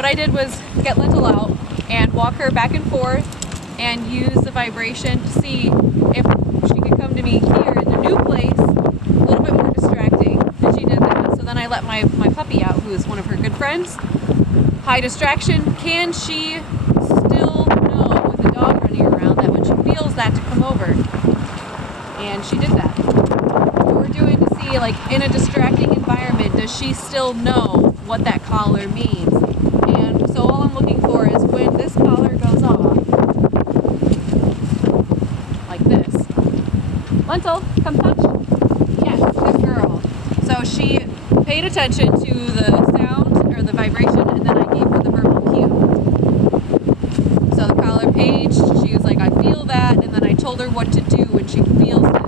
what I did was get Lentil out and walk her back and forth and use the vibration to see if she could come to me here in the new place, a little bit more distracting, and she did that. So then I let my puppy out, who is one of her good friends. High distraction, can she still know with the dog running around that when she feels that to come over? And she did that. What we're doing to see, like in a distracting environment, does she still know what that collar means? And so all I'm looking for is when this collar goes off, like this. Lentil, come touch. Yes, good girl. So she paid attention to the sound or the vibration, and then I gave her the verbal cue. So the collar paged, she was like, I feel that, and then I told her what to do when she feels this.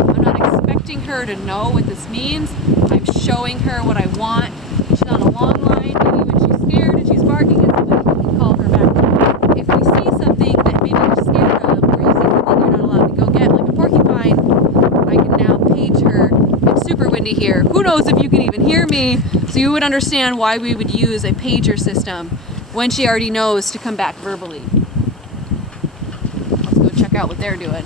I'm not expecting her to know what this means. I'm showing her what I want. She's on a long line, maybe when she's scared and she's barking at somebody, we can call her back. If we see something that maybe you're scared of, or you see something you're not allowed to go get, like a porcupine, I can now page her. It's super windy here. Who knows if you can even hear me? So you would understand why we would use a pager system when she already knows to come back verbally. Let's go check out what they're doing.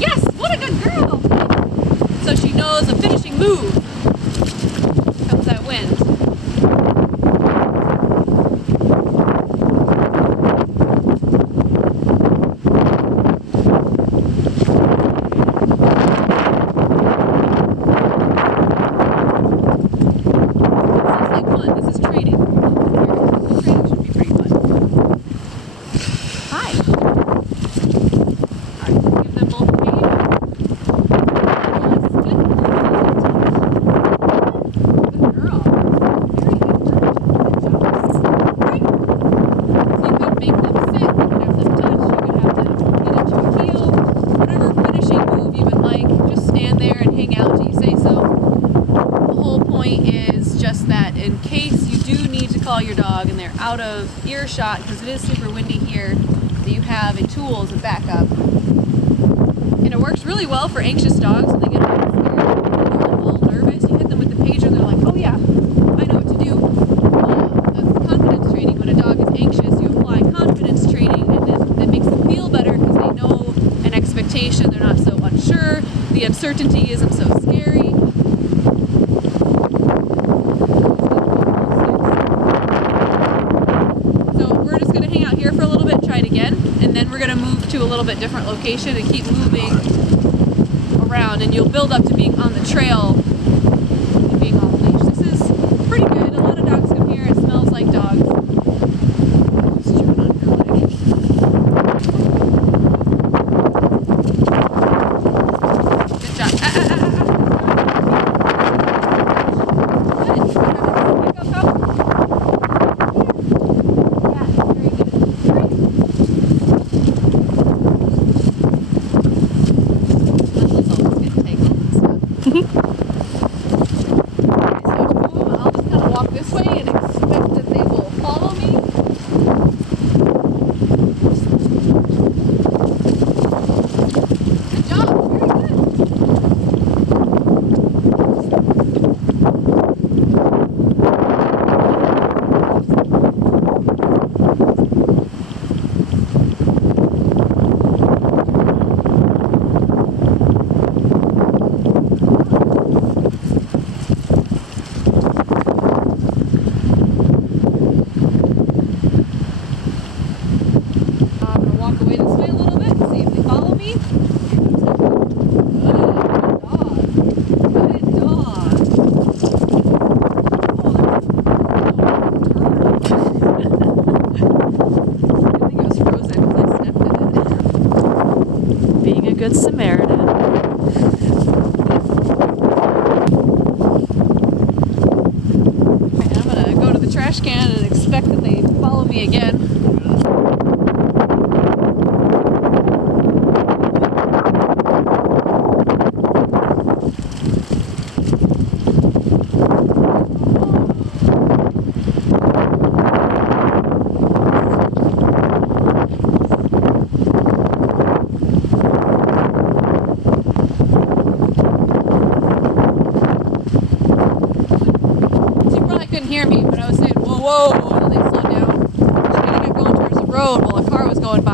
Yes, what a good girl! So she knows a finishing move. Comes that wind. Sounds like fun. This is training. Training should be pretty fun. Hi. Give them both a page. Good girl. Very good. So you could make them sit, you could have them touch, you could have them get into a heel, whatever finishing move you would like. Just stand there and hang out till you say so. The whole point is just that in case you do need to call your dog and they're out of earshot, because it is super windy here, that you have a tool as a backup. And it works really well for anxious dogs when they get a little scared, they're a little nervous. You hit them with the pager and they're like, oh yeah, I know what to do. That's confidence training. When a dog is anxious, you apply confidence training, and it makes them feel better because they know an expectation. They're not so unsure. The uncertainty isn't so scary. So we're just going to hang out here for a little bit, try it again, and then we're going to move to a little bit different location and keep moving around, and you'll build up to being on the trail and being off leash. This is pretty good. A lot of dogs come here. It smells like dogs. Just chewing on her leg. Good job. Good. Go, go. Yeah, very good. Great. Let's all get tangled and stuff.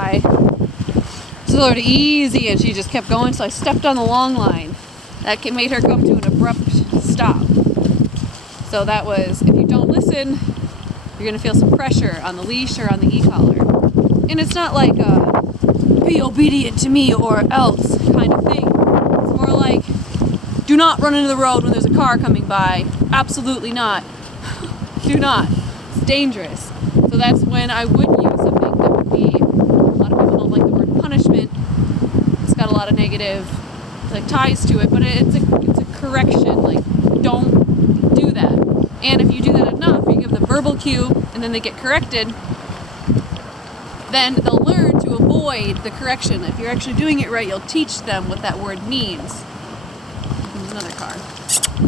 by. Sort of easy, and she just kept going, so I stepped on the long line. That made her come to an abrupt stop. So that was, if you don't listen, you're going to feel some pressure on the leash or on the e-collar. And it's not like a be obedient to me or else kind of thing. It's more like, do not run into the road when there's a car coming by. Absolutely not. Do not. It's dangerous. So that's when I would use something that would be, a lot of people don't like the word punishment. It's got a lot of negative ties to it, but it's a correction. Like, don't do that. And if you do that enough, you give them verbal cue and then they get corrected, then they'll learn to avoid the correction. If you're actually doing it right, you'll teach them what that word means. There's another car.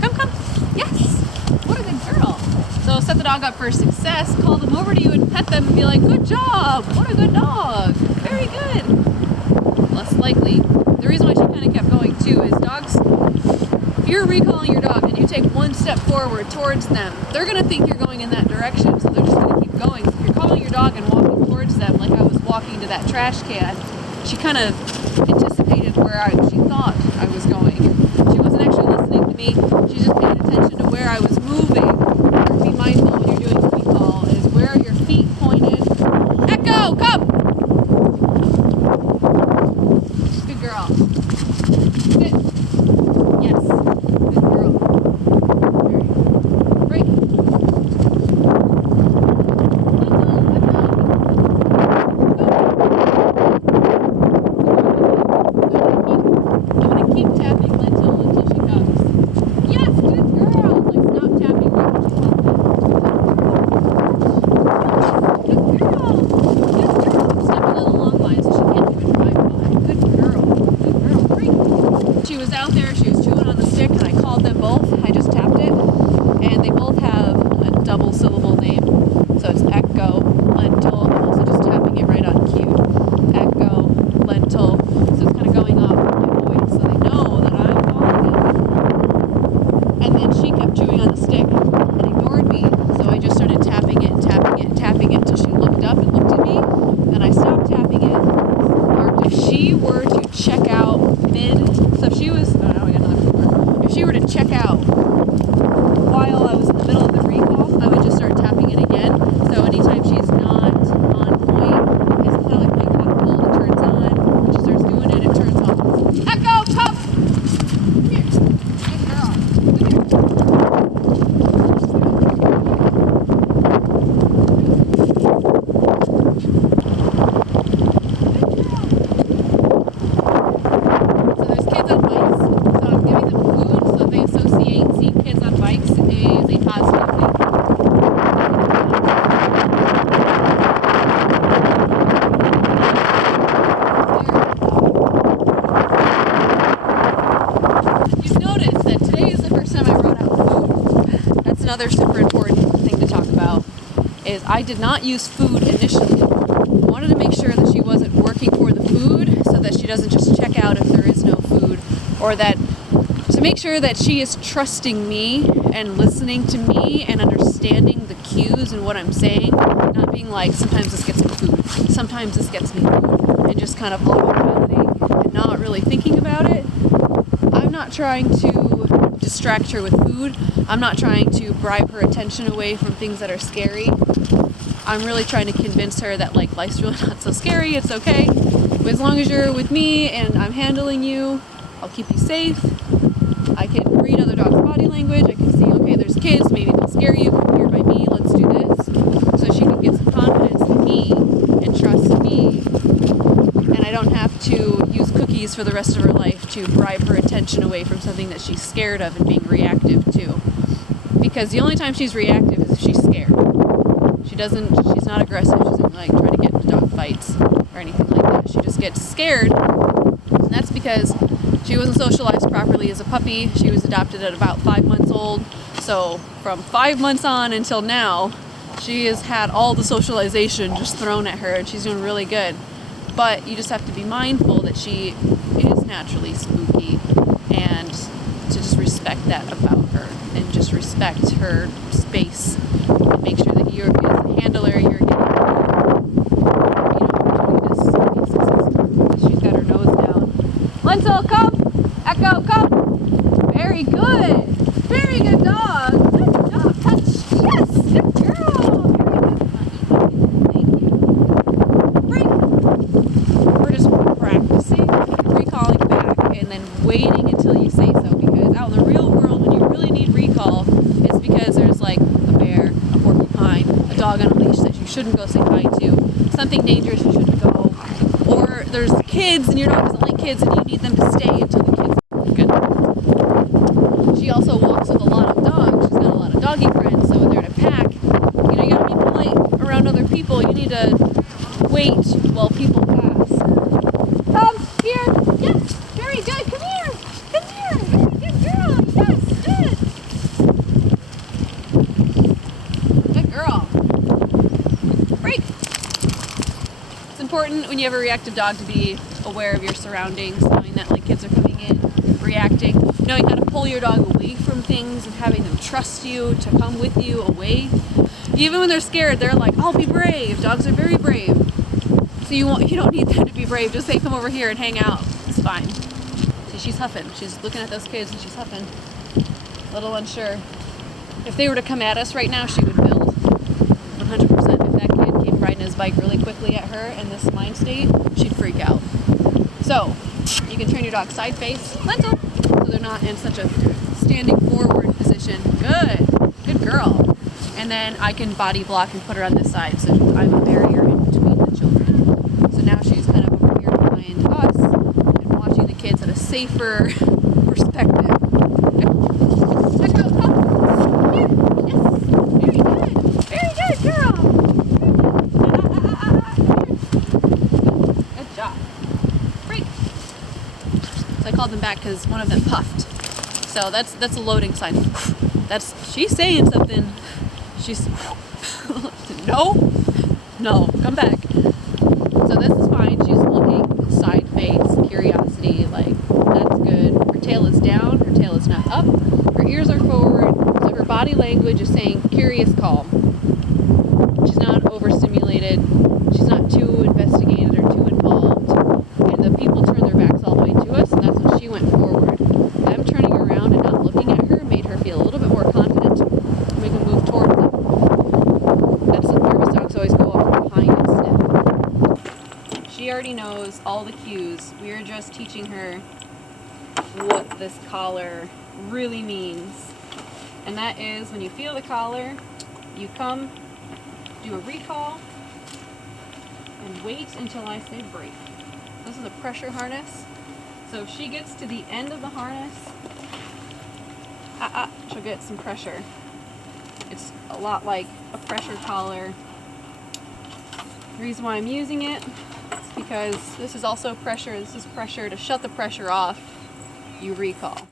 Come. Yes. What a good girl. So set the dog up for success, call them over to you and pet them and be like, good job. What a good dog. Very good. Less likely. The reason why she kind of kept going too is dogs, if you're recalling your dog and you take one step forward towards them, they're going to think you're going in that direction, so they're just going to keep going. So if you're calling your dog and walking towards them, like I was walking to that trash can, she kind of anticipated where she thought I was going. She wasn't actually listening to me, she just paid attention to where I was moving. Be mindful when you're doing a recall is where are your feet pointed. Echo, come! Good girl. Good. Yes. Good girl. Very good. Break. I'm gonna keep tapping Lentil until she comes. Yes, good girl. Like, stop tapping her when she comes. Good girl. Good girl. Stepping on the long line so she can't even drive by. Good girl. Good girl. Great. She was out there, she was chewing on the stick, and I called them both. I just tapped it, and they both have a double syllable name. So it's Echo, Lentil. I'm also just tapping it right on cue. Echo, Lentil. So it's kind of going off my voice, so they know that I'm calling them. And then she kept chewing on the stick and ignored me. So I just started tapping it and tapping it and tapping it until she looked up and looked at me. Then I stopped tapping it. Marked if she were to check out so if she was, oh no, we got another blooper. If she were to check out while I was in the middle of the recall, I would just start tapping it again. So anytime she's not on point, it's kind of like playing cocktail. It turns on. When she starts doing it, it turns off. Echo, come! Come here. Good girl. Come here. So there's kids on bikes. So I'm giving them food so they associate seeing kids on bikes is a positive thing. You've noticed that today is the first time I brought out food. That's another super important thing to talk about, is I did not use food initially. I wanted to make sure that she wasn't working for the food so that she doesn't just check out if there is no food, or that to make sure that she is trusting me and listening to me and understanding the cues and what I'm saying, not being like, sometimes this gets me food, sometimes this gets me food, and just kind of autopiloting and not really thinking about it. I'm not trying to distract her with food. I'm not trying to bribe her attention away from things that are scary. I'm really trying to convince her that like life's really not so scary, it's okay. But as long as you're with me and I'm handling you, I'll keep you safe. I can read other dogs' body language. I can see, okay, there's kids, maybe they'll scare you, come here by me, let's do this. So she can get some confidence in me and trust me. And I don't have to use cookies for the rest of her life to bribe her attention away from something that she's scared of and being reactive to. Because the only time she's reactive is if she's scared. She's not aggressive, she doesn't like try to get into dog fights or anything like that. She just gets scared, and that's because she wasn't socialized properly as a puppy. She was adopted at about 5 months old. So from 5 months on until now, she has had all the socialization just thrown at her, and she's doing really good. But you just have to be mindful that she is naturally spooky, and to just respect that about her and just respect her space and make sure that you're as a handler, you're giving her opportunity to Echo, come. Echo, come. Very good. Very good dog. Good dog. Touch. Yes. Good girl. Very good. Thank you. Break. We're just practicing recalling back and then waiting until you say so, because out in the real world, when you really need recall, it's because there's like a bear, a porcupine, a dog on a leash that you shouldn't go say hi to, something dangerous you shouldn't go, or there's kids and your dog doesn't like kids and you need them to stay until the kids are good. She also walks with a lot of dogs. She's got a lot of doggy friends, so when they're in a pack, you know, you gotta be polite around other people. You need to wait while people pass. Come here. Yes, very good. Come here. Come here. Very good girl. Yes, good. Good girl. Break. It's important when you have a reactive dog to be aware of your surroundings, knowing that like kids are coming in, reacting, knowing how to pull your dog away from things and having them trust you to come with you away. Even when they're scared, they're like, I'll be brave. Dogs are very brave. So you don't need them to be brave. Just say, come over here and hang out. It's fine. See, she's huffing. She's looking at those kids and she's huffing. A little unsure. If they were to come at us right now, she would build. 100%. If that kid came riding his bike really quickly at her in this mind state, she'd freak out. So, you can turn your dog side face, Lentil, so they're not in such a standing forward position. Good. Good girl. And then I can body block and put her on this side, so I'm a barrier in between the children. So now she's kind of over here behind us and watching the kids at a safer perspective. Echo, come. Here. Yes. Very good. Very good, girl. Good job. Break. So I called them back because one of them puffed. So that's a loading sign. She's saying something. She's no, come back. So this is fine. She's looking side face, curiosity, like that's good. Her tail is down, her tail is not up, her ears are forward, so her body language is saying curious, calm. She's not overstimulated, she's not too investigated or too involved. And the people turn their backs all the way to us, and that's when she went forward. Them turning around and not looking at her made her feel a little bit more confident. We can move towards them. That's what nervous dogs always go up from behind and sniff. She already knows all the cues. We're just teaching her what this collar really means. And that is when you feel the collar, you come, do a recall, and wait until I say break. This is a pressure harness. So if she gets to the end of the harness, she'll get some pressure. It's a lot like a pressure collar. The reason why I'm using it is because this is also pressure. This is pressure. To shut the pressure off, you recall.